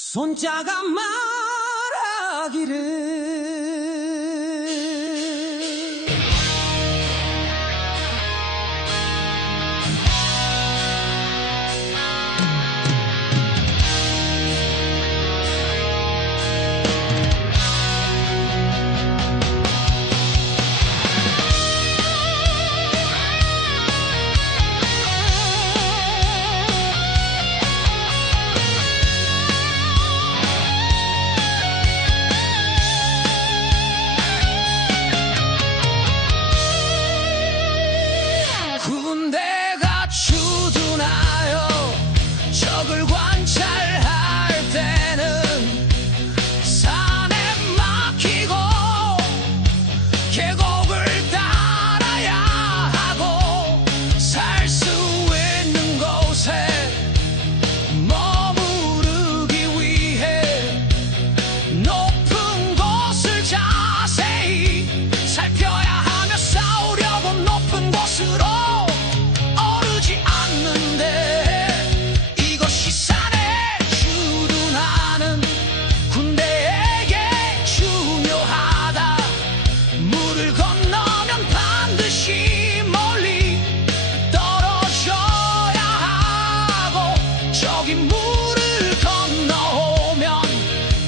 손자가 말하기를 군대가 주둔하여 적을 관찰할 때는 산에 막히고 계곡을 따라야 하고 살 수 있는 곳에 머무르기 위해 높은 곳을 자세히 살펴야 하며 싸우려고 높은 곳으로 오르지 않는데 이것이 산에 주둔하는 군대에게 중요하다. 물을 건너면 반드시 멀리 떨어져야 하고 저기 물을 건너오면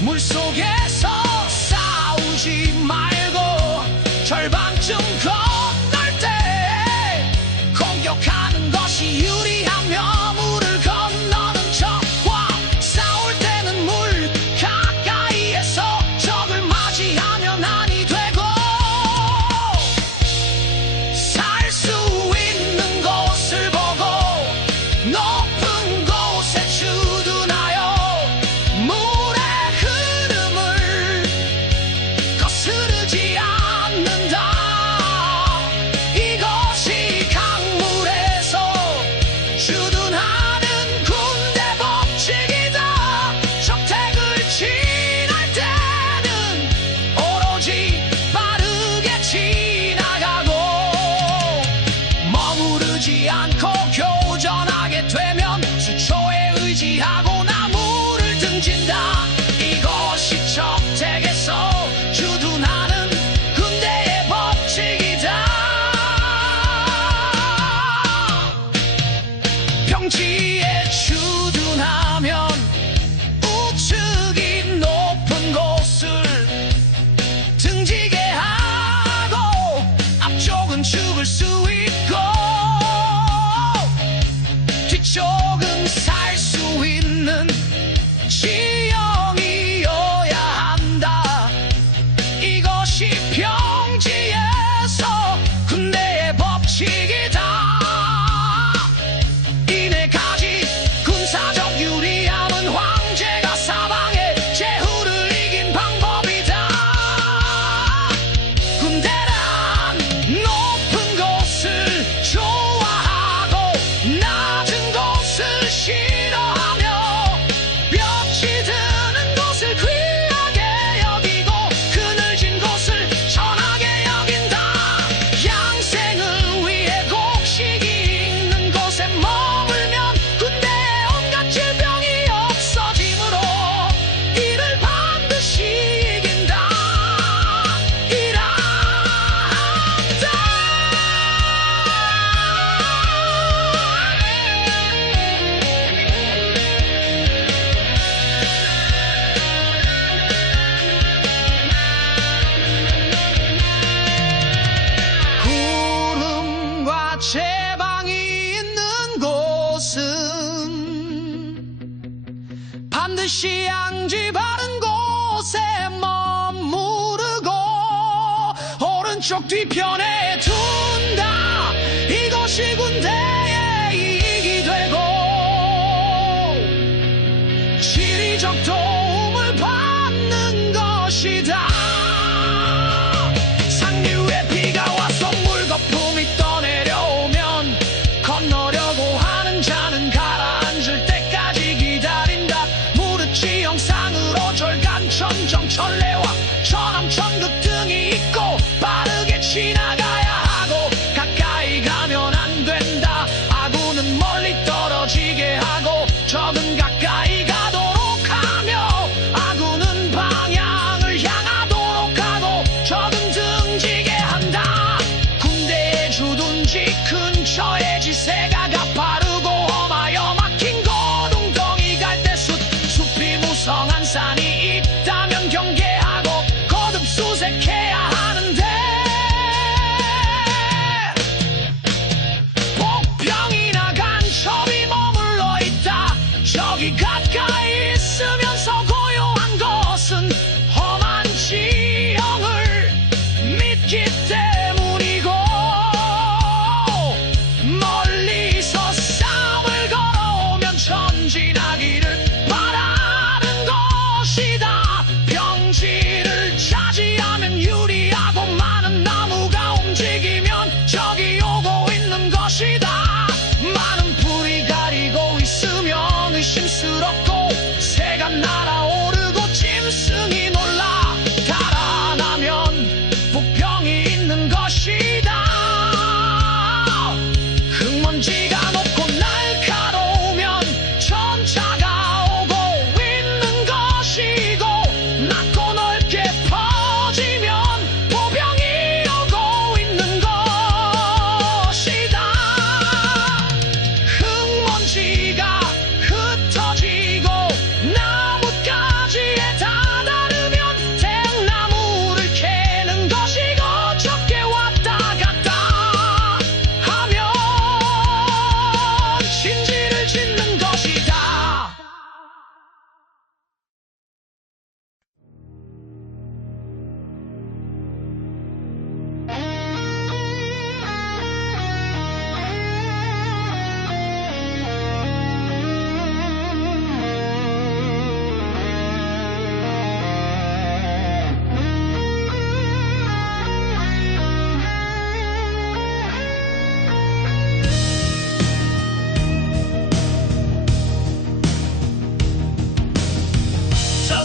물속에서 싸우지 말고 절반쯤 건널 때 공격하는 것이 유리하며 물을 건너는 적과 싸울 때는 물 가까이에서 적을 맞이하면 안이 되고 살 수 있는 곳을 보고 높은 곳에 주둔하여 물의 흐름을 거스르지 않는다. 이것이 강물에서 주둔하는 군대 법칙이다. 적택을 지날 때는 오로지 빠르게 지나가고 머무르지 않고 교전하게 되면 수초에 의지하고 나무를 등진다. 이것이 적택에서 주둔하는 군대의 법칙이다. 평지에 주둔하면 우측이 높은 곳을 등지게 하고 앞쪽은 죽을 수 있고 뒤쪽은 살 수 있는 지형이어야 한다. 이것이 평지에서 군대의 법칙이다. 이네 가지 군사적 유리함은 황제가 사방에 제후를 이긴 방법이다. 군대란 높은 곳을 좋아하고 낮은 곳을 싫어하며 볕이 드는 곳을 귀하게 여기고 그늘진 곳을 천하게 여긴다. 양생을 위해 곡식이 있는 곳에 머물면 군대에 온갖 질병이 없어지므로 이를 반드시 이긴다. 일한다. 구름과 제방이 있는 곳은 반드시 양지 바른 곳에 머무르고 오른쪽 뒤편에 둔다. 이것이 군대의 이익이 되고 지리적 도움을 받는 것이다. 상류에 비가 와서 물거품이 떠내려오면 건너려고 하는 자는 가라앉을 때까지 기다린다. 무릇 지형상으로 절간천정천래와 천암천극 등이 있고 빠르게 지나가야 하고 가까이 가면 안 된다. 아군은 멀리 떨어지게 하고 적은 가까이 가도록 하며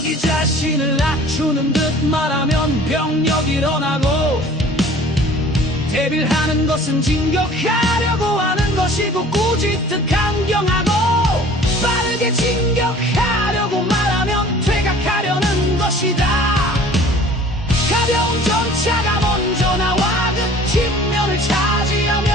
자기 자신을 낮추는 듯 말하면 병력이 일어나고, 대비하는 것은 진격하려고 하는 것이고, 꾸짖듯 강경하고, 빠르게 진격하려고 말하면 퇴각하려는 것이다. 가벼운 전차가 먼저 나와 그 뒷면을 차지하면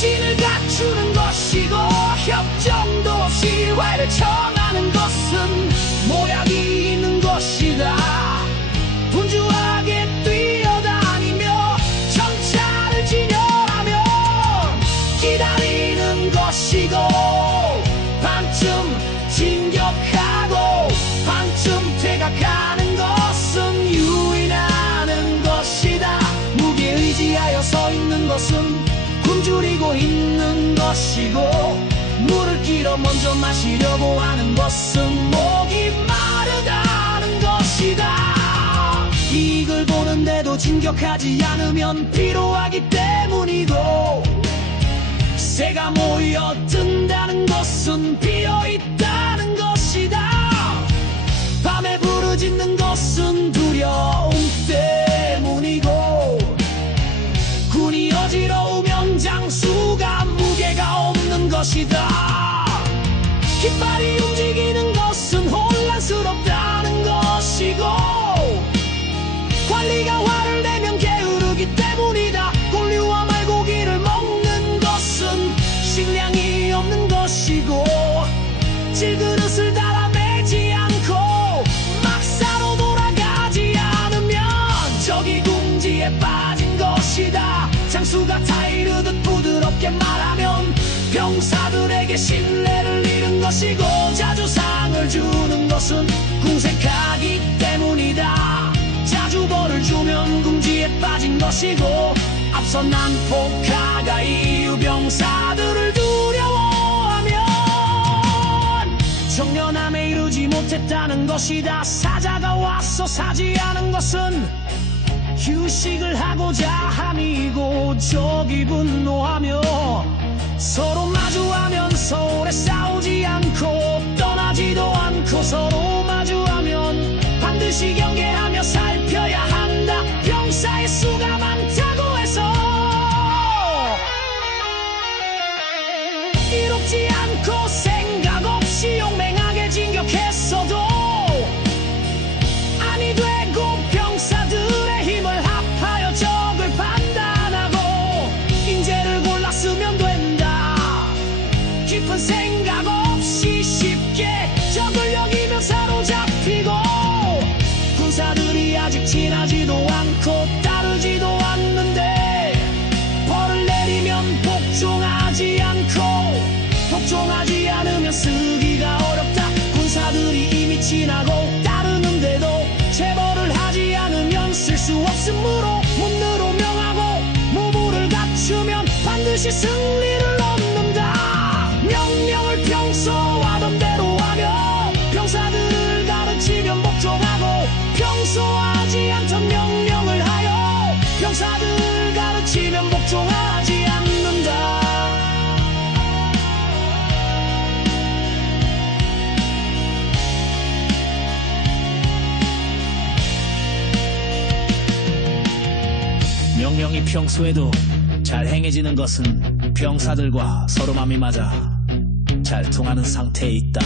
진을 갖추는 것이고, 협정도 없이 화해를 청하는 것은 모략이 있는 것이다. 분주하게 뛰어다니며 전차를 진열하면 기다리는 것이고, 반쯤 진격하고 반쯤 퇴각하는 것은 유인하는 것이다. 무기에 의지하여 서 있는 것은 굶주리고 있는 것이고, 물을 끼러 먼저 마시려고 하는 것은 목이 마르다는 것이다. 이익을 보는데도 진격하지 않으면 피로하기 때문이고, 새가 모여 뜬다는 것은 비어있다는 것이다. 밤에 부르짖는 것은 두려움 때문이고, 군이 어지러우면 장수가 무게가 없는 것이다. 깃발이 움직이는 것은 혼란스럽다는 것이고, 관리가 화를 내면 게으르기 때문이다. 곤류와 말고기를 먹는 것은 식량이 없는 것이고, 질그릇을 달아매지 않고 막사로 돌아가지 않으면 적이 궁지에 빠진 것이다. 장수가 타이르듯 부드럽게 말하면 병사들에게 신뢰를 잃은 것이고, 자주 상을 주는 것은 궁색하기 때문이다. 자주 벌을 주면 궁지에 빠진 것이고, 앞서 난폭하가 이유 병사들을 두려워하면 청년함에 이르지 못했다는 것이다. 사자가 와서 사지하는 것은 휴식을 하고자 함이고, 적이 분노하며 서로 마주하면서 오래 싸우지 않고 떠나지도 않고, 서로 마주하면 반드시 경계하며 살펴야 한다. 병사의 수가 많다고 해서 이롭지 않고 생각 없이 용맹하게 진격했어도 아니 되고, 병사들의 힘을 합하여 적을 판단하고 인재를 골라 쓰면 된다. 깊은 생각 없이 쉽게 적을 여기면 사로잡히고, 군사들이 아직 친하지도 않고 따르지도 않는데 벌을 내리면 복종하지 않고, 복종하지 않으면 쓰기가 어렵다. 군사들이 이미 친하고 따르는데도 체벌을 하지 않으면 쓸 수 없으므로 문으로 명하고, 무부를 갖추면 반드시 승리를 얻는다. 명령을 평소 하던 대로 하며 병사들을 가르치면 복종하고, 평소 하지 않던 명령을 하여 병사들을 가르치면 복종하지 않는다. 명령이 평소에도 잘 행해지는 것은 병사들과 서로 마음이 맞아 잘 통하는 상태에 있다.